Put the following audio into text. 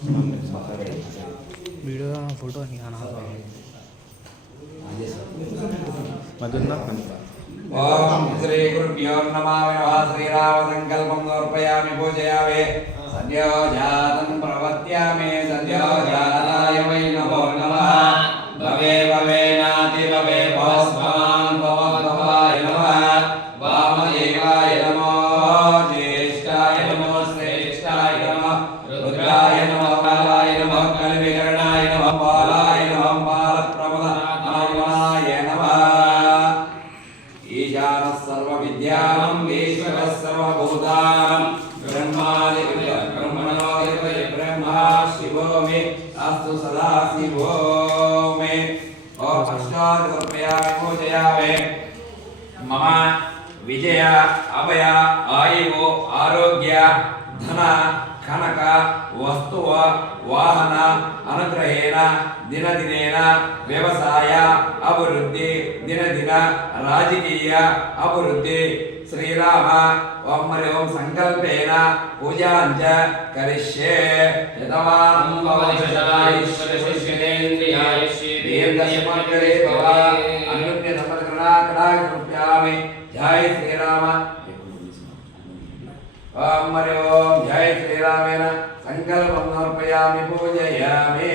video photo नहीं आना मधुना ओम श्री गुरुभ्यो नमः श्रीराम संकल्पं समर्पयामि पूजयामि सद्यो जातं प्रवर्त्यामि सद्यो जाताय वै नमो नमः भवे भवे नाति भवे भवस्वान् भवद्भवाय नमः वामदेवाय नमो ज्येष्ठाय नमो श्रेष्ठाय नमः रुद्राय नमः कालाय नमः कलविकरणाय नमः बालाय नमः बालप्रमदाय नमः ईशानः सर्वविद्यानं ईश्वरः सर्वभूतानं ब्रह्मादिब्रह्मणोऽधिपतिः ब्रह्मा शिवो मे अस्तु सदा शिवो मे ओम अष्टादशप्रयामि पूजयामि मम विजय अभय आयुः आरोग्य धन कनक वस्तु वाहन अनुग्रहेण दिन दिनेन व्यवसाय अभिवृद्धि दिन दिन राजकीय अभिवृद्धि श्रीराम ओम ओम संकल्पेन पूजाञ्च करिष्ये यतवानं भवति सदाईश्वरशिष्येन्द्रियायुष्ये दीर्घसमग्रे भव अनुज्ञ समग्रणाकटाक्षामि जय श्रीराम ओम जय श्रीरामेण संकल्पं समर्पयामि पूजयामि